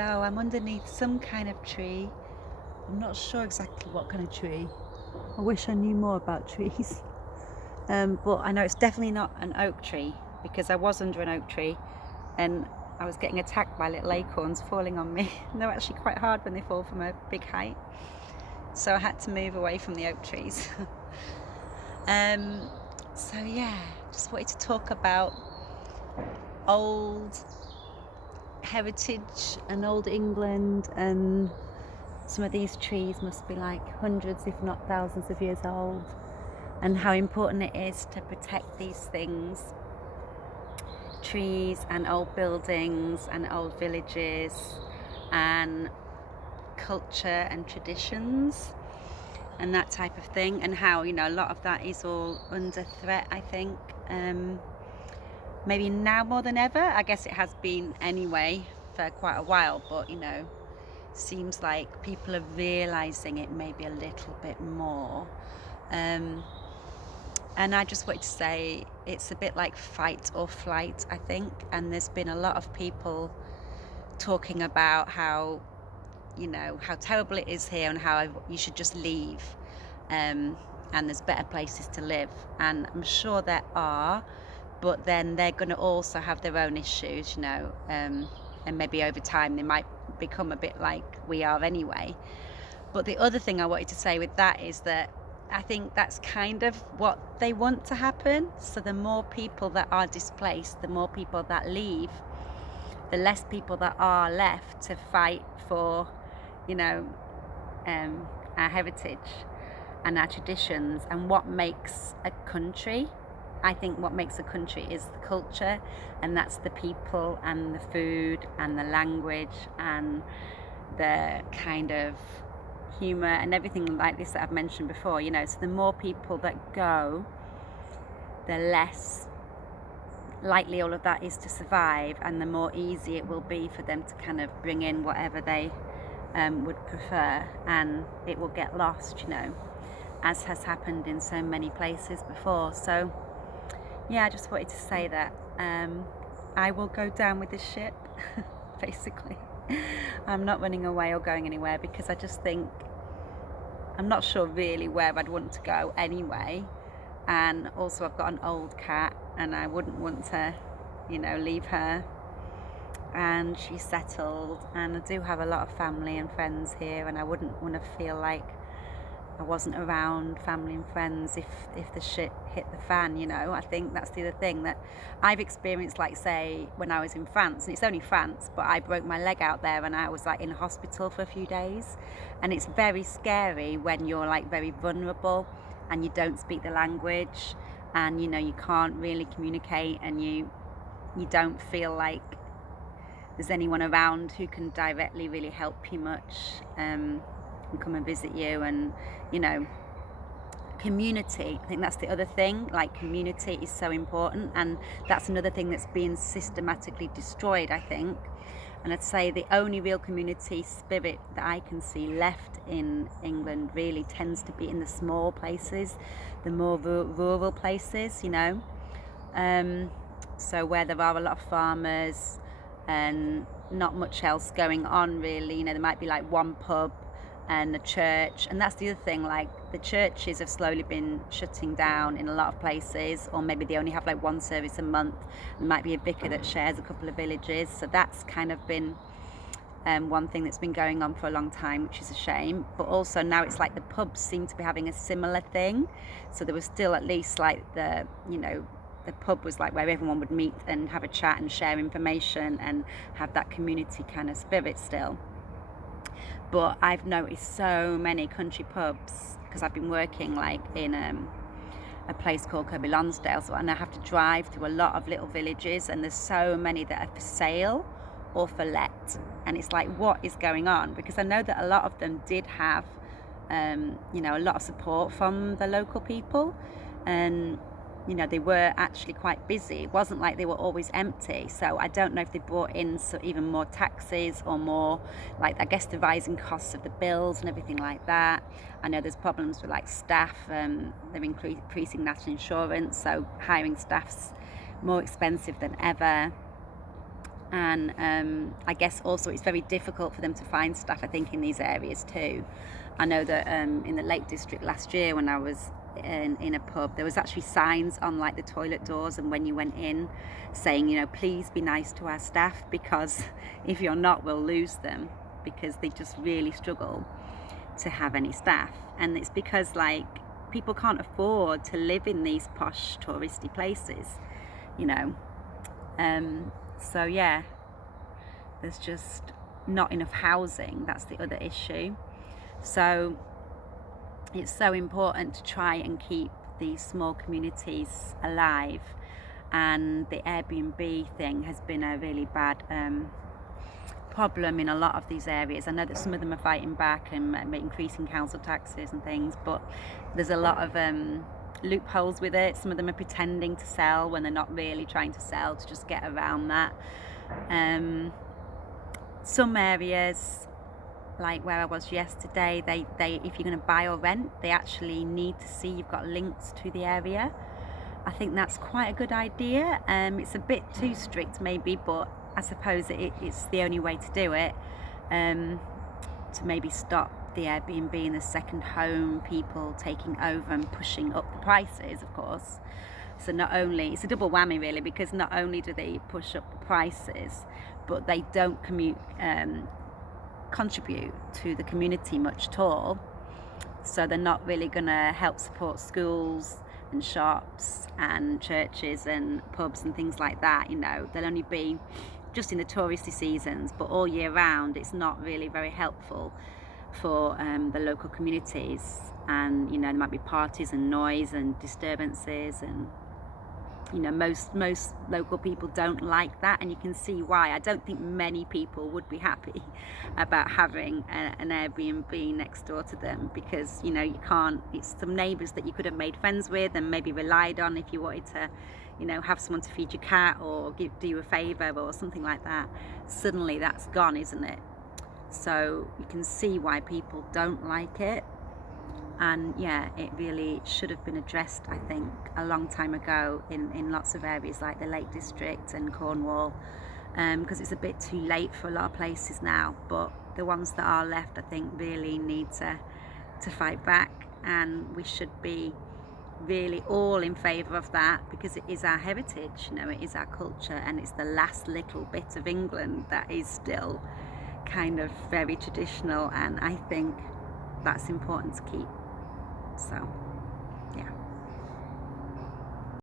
So I'm underneath some kind of tree. I'm not sure exactly what kind of tree. I wish I knew more about trees. But I know it's definitely not an oak tree because I was under an oak tree and I was getting attacked by little acorns falling on me. And they're actually quite hard when they fall from a big height. So I had to move away from the oak trees. So yeah, just wanted to talk about old heritage and old England, and some of these trees must be like hundreds if not thousands of years old, and how important it is to protect these things, trees and old buildings and old villages and culture and traditions and that type of thing, and how, you know, a lot of that is all under threat, I think. Maybe now more than ever. I guess it has been anyway for quite a while, but you know, seems like people are realizing it maybe a little bit more. And I just wanted to say it's a bit like fight or flight, I think. And there's been a lot of people talking about how, you know, how terrible it is here and how you should just leave, and there's better places to live. And I'm sure there are, but then they're going to also have their own issues, you know, and maybe over time they might become a bit like we are anyway. But the other thing I wanted to say with that is that I think that's kind of what they want to happen. So the more people that are displaced, the more people that leave, the less people that are left to fight for, you know, our heritage and our traditions and what makes a country. I think what makes a country is the culture, and that's the people and the food and the language and the kind of humour and everything like this that I've mentioned before, you know. So the more people that go, the less likely all of that is to survive, and the more easy it will be for them to kind of bring in whatever they would prefer, and it will get lost, you know, as has happened in so many places before. So yeah, I just wanted to say that I will go down with this ship, basically. I'm not running away or going anywhere because I just think, I'm not sure really where I'd want to go anyway. And also I've got an old cat and I wouldn't want to, you know, leave her. And she's settled, and I do have a lot of family and friends here, and I wouldn't want to feel like I wasn't around family and friends if the shit hit the fan, you know. I think that's the other thing that I've experienced, like say when I was in France, and it's only France, but I broke my leg out there and I was like in hospital for a few days, and it's very scary when you're like very vulnerable and you don't speak the language, and you know, you can't really communicate, and you don't feel like there's anyone around who can directly really help you much, and come and visit you. And you know, community, I think that's the other thing, like community is so important, and that's another thing that's being systematically destroyed, I think. And I'd say the only real community spirit that I can see left in England really tends to be in the small places, the more rural places, you know. So where there are a lot of farmers and not much else going on really, you know, there might be like one pub and a church, and that's the other thing, like the churches have slowly been shutting down in a lot of places, or maybe they only have like one service a month. There might be a vicar that shares a couple of villages, so that's kind of been one thing that's been going on for a long time, which is a shame. But also now it's like the pubs seem to be having a similar thing, so there was still at least like the, you know, the pub was like where everyone would meet and have a chat and share information and have that community kind of spirit still. But I've noticed so many country pubs, because I've been working like in a place called Kirby Lonsdale, so, and I have to drive through a lot of little villages, and there's so many that are for sale or for let, and it's like, what is going on? Because I know that a lot of them did have you know, a lot of support from the local people, and you know, they were actually quite busy. It wasn't like they were always empty. So I don't know if they brought in even more taxes or more, like, I guess the rising costs of the bills and everything like that. I know there's problems with like staff, they're increasing national insurance, so hiring staff's more expensive than ever. And I guess also it's very difficult for them to find staff, I think, in these areas too. I know that in the Lake District last year, when I was in a pub, there was actually signs on like the toilet doors and when you went in saying, you know, please be nice to our staff, because if you're not, we'll lose them, because they just really struggle to have any staff. And it's because like people can't afford to live in these posh touristy places, you know. So yeah, there's just not enough housing. That's the other issue. So it's so important to try and keep these small communities alive, and the Airbnb thing has been a really bad problem in a lot of these areas. I know that some of them are fighting back and increasing council taxes and things, but there's a lot of loopholes with it. Some of them are pretending to sell when they're not really trying to sell, to just get around that. Some areas, like where I was yesterday, they if you're going to buy or rent, they actually need to see you've got links to the area. I think that's quite a good idea. It's a bit too strict maybe, but I suppose it's the only way to do it, to maybe stop the Airbnb and the second home people taking over and pushing up the prices, of course. So not only, it's a double whammy really, because not only do they push up the prices, but they don't contribute to the community much at all. So they're not really going to help support schools and shops and churches and pubs and things like that. You know, they'll only be just in the touristy seasons, but all year round it's not really very helpful for the local communities. And you know, there might be parties and noise and disturbances, and you know, most local people don't like that, and you can see why. I don't think many people would be happy about having an Airbnb next door to them, because you know, you can't, it's some neighbours that you could have made friends with and maybe relied on if you wanted to, you know, have someone to feed your cat or do you a favour or something like that. Suddenly that's gone, isn't it? So you can see why people don't like it. And yeah, it really should have been addressed, I think, a long time ago in lots of areas like the Lake District and Cornwall, because it's a bit too late for a lot of places now. But the ones that are left, I think, really need to fight back, and we should be really all in favour of that, because it is our heritage, you know, it is our culture, and it's the last little bit of England that is still kind of very traditional, and I think that's important to keep. So yeah.